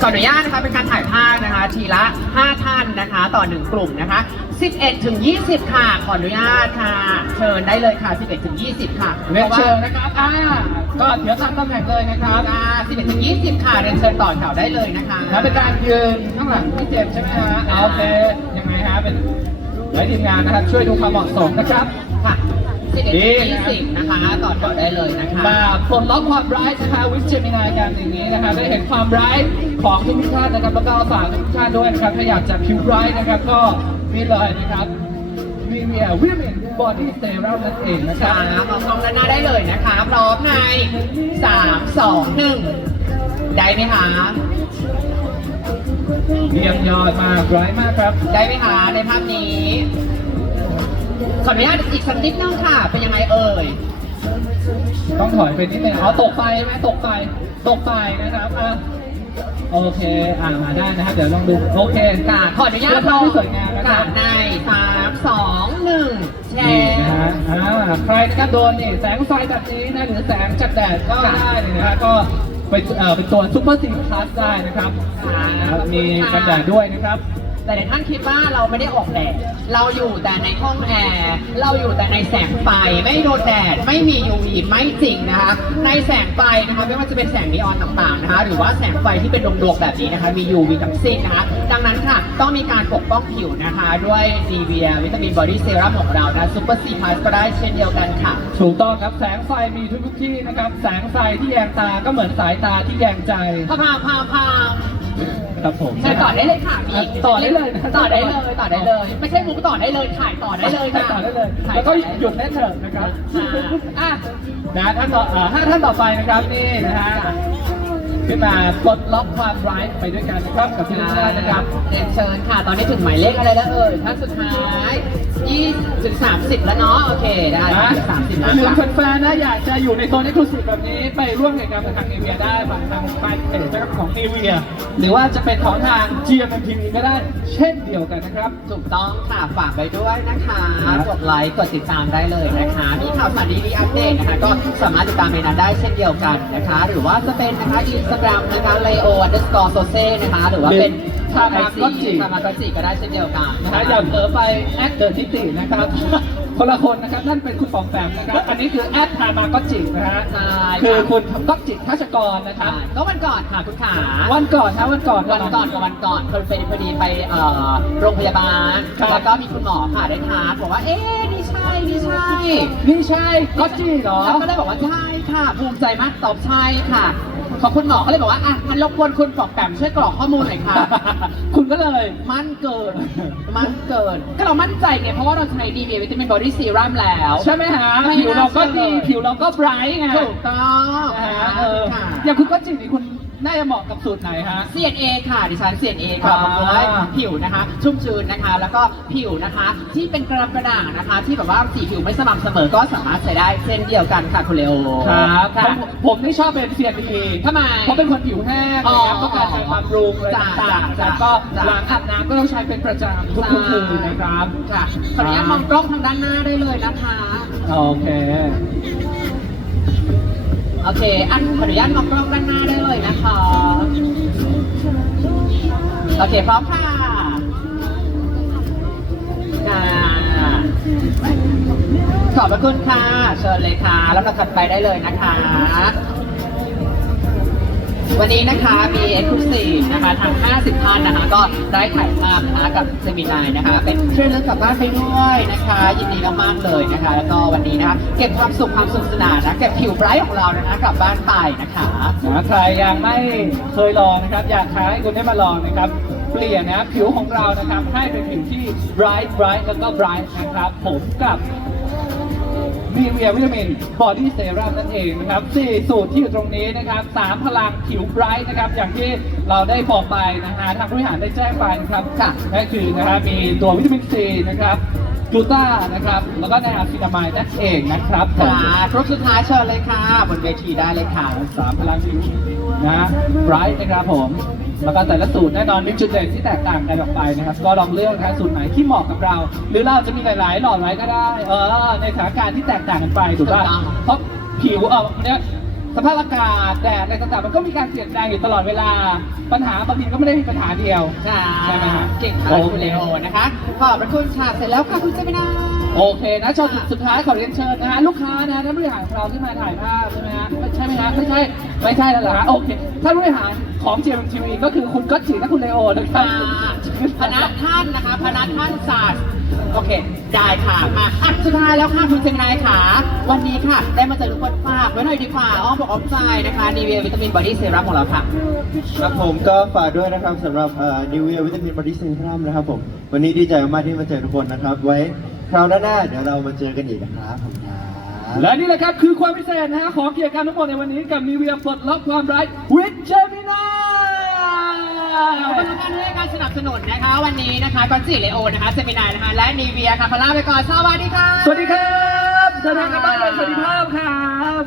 ขออนุญาตนะคะเป็นการถ่ายภาพนะคะ ทีละ 5 ท่านนะคะ ต่อ 1 กลุ่มนะคะ 11 ถึง 20 ค่ะ ขออนุญาตค่ะ เชิญได้เลยค่ะ 11 ถึง 20 ค่ะเรียนเชิญนะครับอ่าก็เดี๋ยวตามตำแหน่งเลยนะครับอ่า11 ถึง 20 ค่ะเรียนเชิญต่อแถวได้เลยนะคะนะเป็นการยืนข้างหลังพี่เจมส์ใช่ไหมฮะอ่าโอเคยังไงฮะเป็นไว้ทีมงานนะครับช่วยดูความเหมาะสมนะครับค่ะ 11ดีถึงนะครับ20 นะคะ ต่อแถวได้เลยนะคะมาปลดล็อกความร้ายนะคะวิจารณาการอย่างนี้นะครับได้เห็นความร้ายของทุกท่านนะครับแล้วก็ฝากทุกท่านด้วยนะครับถ้าอยากจะผิวร้ายนะครับ ก็นี่เลยนะครับมีเมียวิเมนบอดี้เซรั่มนั่นเองนะครัสาบมมองด้านหน้าได้เลยนะคะ พร้อมใน 3 2 1 ได้ไหมคะเยี่ยมยอดมากร้ายมากครับ ได้ไหมคะในภาพนี้ ขออนุญาตอีกสักนิดนึงค่ะ เป็นยังไงเอ่ย ต้องถอยไปนิดนึงเอาตกไฟไหมตกไฟตกไฟนะครับอะโอเคอ่ามาได้นะครับ เดี๋ยวลองดู โอเคค่ะขออนุญาตเสื้อผ้าที่สวยงามนะคค่ะรับในสามสองหนึ่งแชนี่ร์ นะฮะอ่าใครนะครับโดนนี่แสงไฟแบบนี้นะหรือแสงจากแดดก็ได้เลยนะฮะก็ไปเอ่อเป็นตัวซุปเปอร์ซีพลัสได้นะครับค่ะนะครับมีกันแดดด้วยนะครับ แต่ในท่านคิดว่าเราไม่ได้ออกแดด เราอยู่แต่ในห้องแอร์ เราอยู่แต่ในแสงไฟ ไม่โดนแดด ไม่มี UV ไม่จริงนะคะ ในแสงไฟนะคะไม่ว่าจะเป็นแสงนีออนต่างๆนะคะ หรือว่าแสงไฟที่เป็นดวงๆแบบนี้นะคะ มี UV ทั้งสิ้นนะคะ ดังนั้นค่ะ ต้องมีการปกป้องผิวนะคะ ด้วยดีเวียวิตามินบอดี้เซรั่มของเรานะซูเปอร์ซีพาสก็ได้เช่นเดียวกันค่ะ ถูกต้องครับ แสงไฟมีทุกทุกๆที่นะครับ แสงไฟที่แยงตา ก็เหมือนสายตาที่แยงใจพาพาพาพา ครับผมใช่ต่อได้เลยค่ะมีต่อได้เลยนะต่อได้เลยต่อได้เลย ไม่ใช่มุกต่อได้เลยถ่ายต่อได้เลยค่ะต่อได้เลยถ่าแล้วก็ต่อได้หยุดแน่เถิดนะครับค่ะอะนะท่านต่อเอ่อห้าท่านต่อไปนะครับนี่นะฮะ ขึ้นมาปลดล็อกความร้ายไปด้วยกันนะครับกับทีมงานนะครับเรียนเชิญค่ะ ตอนนี้ถึงหมายเลขอะไรแล้วเอ่ยท่านสุดท้าย20ถึง30 แล้วเนาะโอเคได้นะถึง30แล้วหรือค่ะแฟนๆนะอยากจะอยู่ในโซนที่คลูซีฟแบบนี้ไปร่วมกิจกรรมกับทางเอเวียได้ผ่านทางแฟนเพจของเอเวียหรือว่าจะเป็นของทาง GMMTV ก็ได้เช่นเดียวกันนะครับ ถูกต้องค่ะฝากไปด้วยนะคะ กดไลค์กดติดตามได้เลยนะคะ มีข่าวสารดีๆอัปเดตนะคะก็สามารถติดตามในนั้นได้เช่นเดียวกันนะคะ หรือว่าจะเป็นนะคะอินสตาแกรมนะคะ leo underscore sose นะคะ หรือว่าเป็นทามากอจิทามากอจิก็ได้เช่นเดียวกันนะฮะอย่าเผลอไปแอดเดอร์ทิตินะครับคนละคนนะครับนั่นเป็นคุณฟองแฟมนะครับอันนี้คือแอดทามาก็จินะฮะใช่คือค่ะคุณก็จิทัชกรนะครับก็วันก่อนค่ะคุณขาวันก่อนนะวันก่อนวันก่อนกับวันก่อนคนไปพอดีไปเอ่อโรงพยาบาลครับแล้วก็มีคุณหมอค่ะได้ทักบอกว่าเอ๊ะนี่ใช่นี่ใช่นี่ใช่ก็จิเหรอแล้วก็เลยบอกว่าใช่ค่ะภูมิใจมากตอบใช่ค่ะ พอคุณหมอก็เลยบอกว่าอะงั้นรบกวนคุณปอกแปมช่วยกรอกข้อมูลหน่อยค่ะ คุณก็เลยมั่นเกิน มั่นเกิน ก็เรามั่นใจไงเพราะว่าเราใช้ดีวีวิตามินบอดี้ซีรั่มแล้ว ใช่ไหมฮะไม่ผิวเราก็ดีน่าเชื่อผิวเราก็ไบรท์ไงถูกต้องนะฮะเออค่ะอย่างคุณก็จินี่คุณ น่าจะเหมาะกับสูตรไหนฮะ CNA ค่ะดิฉัน CNA ค่ะอ่าบำรุงให้ผิวนะคะ ชุ่มชื้นนะคะ แล้วก็ผิวนะคะ ที่เป็นกระกระด่างนะคะ ที่แบบว่าสีผิวไม่สม่ำเสมอก็สามารถใช้ได้เช่นเดียวกันค่ะคุณเลโอครับค่ะ ผมผมนี่ชอบเป็นเซียดีทำไมเพราะเป็นคนผิวแห้งอ๋อนะครับต้องการใช้บำรุงอะไรจ้ะต่างๆจ้ะแล้วก็จ้ะล้างอาบน้ำก็ต้องใช้เป็นประจำทุกๆคืนนะครับ ค่ะขออนุญาตมองกล้องทางด้านหน้าได้เลยนะคะ โอเค โอเค อันขออนุญาตมองกล้องด้านหน้าได้เลยนะคะ โอเค พร้อมค่ะอ่าขอบพระคุณค่ะ เชิญเลยค่ะ แล้วเราถัดไปได้เลยนะคะ วันนี้นะคะมีเอ็กซ์คลูซีฟนะคะทาง 50 ท่านนะคะ ก็ได้ถ่ายภาพนะคะกับเซมินายนะคะ เป็นช่วยเลือกกลับบ้านไปด้วยนะคะ ยินดีมากๆเลยนะคะ แล้วก็วันนี้นะคะเก็บความสุขความสนุกสนานนะเก็บผิวไบรท์ของเรานะคะกลับบ้านไปนะคะนะใครยังไม่เคยลองนะครับ อยากท้าให้คุณได้มาลองนะครับเปลี่ยนนะผิวของเรานะครับให้เป็นผิวที่ bright bright แล้วก็ bright นะครับ ผมกับ มีเวียวิตามินบอดี้เซรั่มนั่นเองนะครับสี่สูตรที่อยู่ตรงนี้นะครับสามพลังผิวไบรท์นะครับอย่างที่เราได้บอกไปนะฮะทางผู้บริหารได้แจ้งไปนะครับค่ะนั่นคือนะฮะมีตัววิตามินซีนะครับ กลูต้านะครับ แล้วก็ไนอาซินามายนั่นเองนะครับผมค่ะครบสุดท้ายเชิญเลยค่ะบนเวทีได้เลยค่ะสามพลังผิวนะไบรท์นะครับผม แล้วก็แต่ละสูตรแน่นอนมีจุดเด่นที่แตกต่างกันออกไปนะครับ ก็ลองเลือกนะสูตรไหนที่เหมาะกับเรา หรือเราจะมีหลายๆ หลอดไว้ก็ได้ เออ ในสถานการณ์ที่แตกต่างกันไปถูกป่ะถูกต้องเพราะผิวเออเนี้ย สภาพอากาศแดดอะไรต่างๆมันก็มีการเปลี่ยนแปลงอยู่ตลอดเวลา ปัญหาบางทีก็ไม่ได้มีปัญหาเดียวใช่ใช่ไหมฮะ เก่งมากคุณเลโอนะคะ ขอบพระคุณค่ะเสร็จแล้วค่ะคุณเจมินา โอเคนะชมสุดท้ายขอเรียนเชิญนะฮะลูกค้านะฮะท่านบริหารของเราที่มาถ่ายภาพใช่ไหมฮะไม่ใช่ไหมฮะไม่ใช่ไม่ใช่แล้วเหรอฮะโอเคท่านบริหารของ GMTV ก็คือคุณก๊อตจิและคุณเลโอนะครับ พนักท่านนะคะพนักท่านศาสตร์ โอเค ได้ค่ะ มาอะสุดท้ายแล้วค่ะคุณเจมินายค่ะ วันนี้ค่ะ ได้มาเจอทุกคนฝากไว้หน่อยดีกว่า อ้อมบอกอ้อมใจนะคะนีเวียวิตามินบอดี้เซรั่มของเราค่ะ ครับผมก็ฝากด้วยนะครับสำหรับนิวเวียวิตามินบอดี้เซรั่มนะครับผม วันนี้ดีใจมากๆที่มาเจอทุกคนนะครับ ไว้คราวหน้าๆเดี๋ยวเรามาเจอกันอีกนะครับผมครับและนี่แหละครับ คือความพิเศษนะฮะของเกียรติการทั้งหมดในวันนี้กับนิเวียปลดล็อกความร้าย with Gemini ขอบคุณทุกท่านด้วให้การสนับสนุนนะคะ วันนี้นะคะกอนจิเลโอนะคะเซมินายนะคะ และนีเวียค่ะพลาไปก่อนสวัสดีค่ะ สวัสดีครับสวัสดีครับสวัสดิภาพครับ